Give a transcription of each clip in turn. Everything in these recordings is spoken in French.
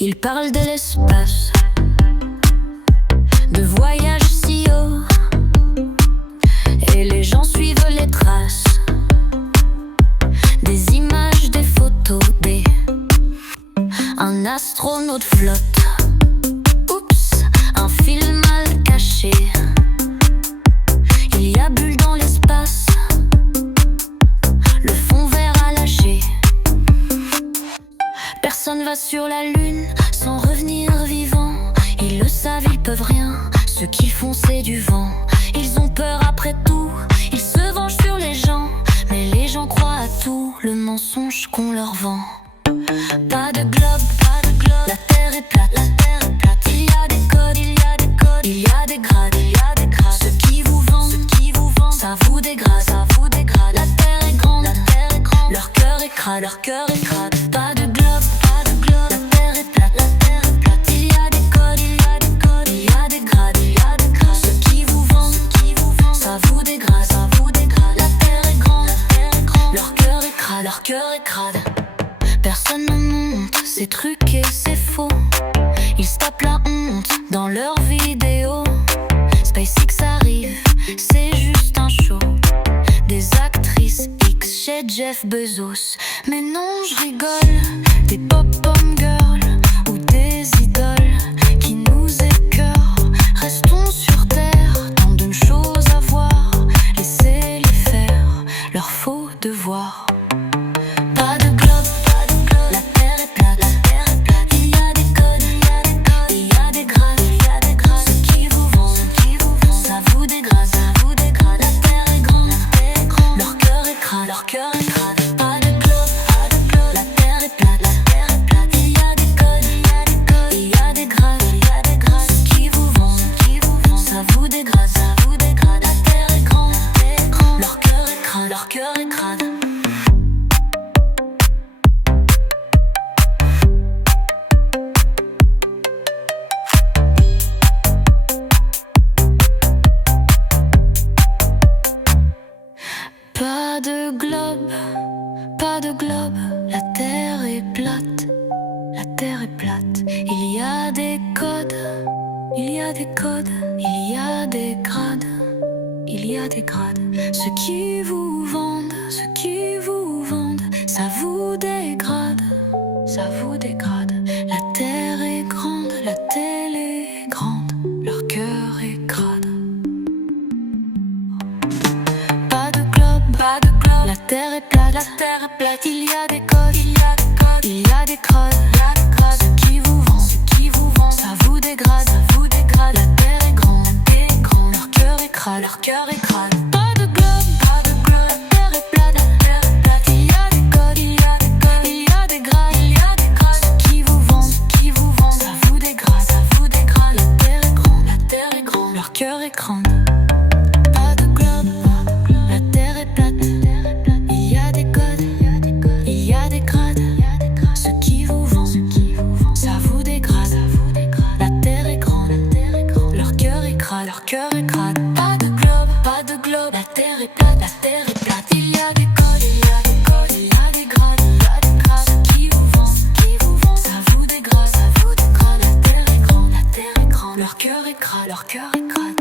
Il parle de l'espace, de voyages si haut, et les gens suivent les traces, des images, des photos, un astronaute flotte. Oups, un fil mal caché. Il y a bulle dans l'espace, le fond vert a lâché. Personne va sur la lune sans revenir vivant. Ils le savent, ils peuvent rien. Ce qu'ils font, c'est du vent. Ils ont peur après tout, ils se vengent sur les gens. Mais les gens croient à tout, le mensonge qu'on leur vend. Pas de globe, la terre est plate, la terre est plate. Il y a des codes, il y a des codes, il y a des grades, il y a des grades. Ce qui vous vendent, ça vous dégrade, ça vous dégrade. La terre est grande, la terre est grande. Leur cœur est crade, leur cœur est crade. Pas de globe, la terre est plate, la terre est plate. Il y a des codes, il y a des codes, il y a des grades, il y a des grades. Ce qui vous vendent, ça vous dégrade, ça vous dégrade. La terre est grande, la terre est grande. Leur cœur est crade, leur cœur est crade. Personne ne montre, c'est truqué, c'est faux. Ils se tapent la honte dans leurs vidéos. SpaceX arrive, c'est juste un show. Des actrices X chez Jeff Bezos. Mais non, je rigole. Des pop-pom girls ou des idoles qui nous écœurent. Restons sur terre, tant de choses à voir. Laissez-les faire leur faux devoir. Pas de globe, la terre est plate, la terre est plate. Il y a des codes, il y a des codes, il y a des grades, il y a des grades. Ce qui vous vend, ça vous dégrade, ça vous dégrade. La terre est grande, la terre est grande. Leur cœur est crade, leur cœur est crade. Pas de globe, la terre est plate, la terre est plate. Il y a des codes, il y a des codes, il y a des grades, il y a des grades. Ce qui vous vend, ça vous dégrade, ça vous dégrade. La terre est grande, la terre est grande. Leur cœur est crade, leur cœur est crade. Pas de globe, la terre est plate, la terre est plate. Il y a des codes, il y a des codes, il y a des grades, il y a des grades. Ceux qui vous vendent, ça vous dégrade, ça vous dégrade. La terre est grande, la télé est grande, leur cœur est crade. Pas de globe, la terre est plate, la terre est plate. Il y a des codes, il y a des codes, il y a des grades, ceux qui vous vendent, ça vous dégrade, ça vous dégrade. La terre est grande, la terre est grande. Leur cœur est crade, leur cœur est crade. Pas de globe, la terre est plate, la terre est plate. Il y a des codes, il y a des codes, il y a des grades, il y a des grades. Ceux qui vous vendent, ça vous dégrade, ça vous dégrade. La terre est grande, la terre est grande. Leur cœur est crade. Pas de globe, la terre est plate. Il y a des codes, il y a des grades. Ceux qui vous vendent, ça vous dégrade. La terre est grande, leur cœur est crade, leur cœur est crade. Pas de globe, la terre est plate, la terre est plate. Il y a des codes, il y a des codes, il y a des grades, il y a des grades. Ceux qui vous vendent, ça vous dégrade, ça vous dégrade. La terre est grande, la terre est grande. Leur cœur est crade, leur cœur est crade.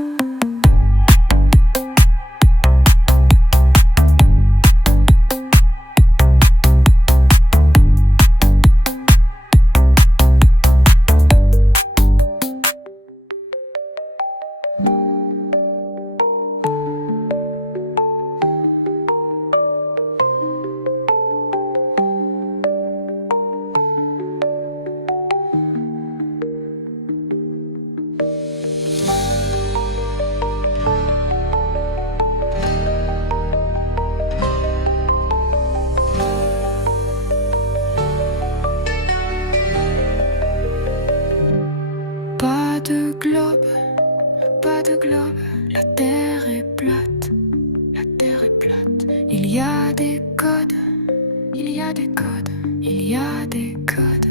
Pas de globe, la terre est plate, la terre est plate. Il y a des codes, il y a des codes, il y a des codes,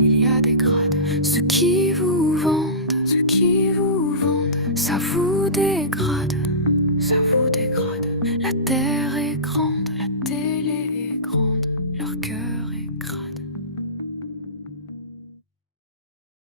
il y a des grades. Ceux qui vous vendent, ça vous dégrade, ça vous dégrade. La terre est grande.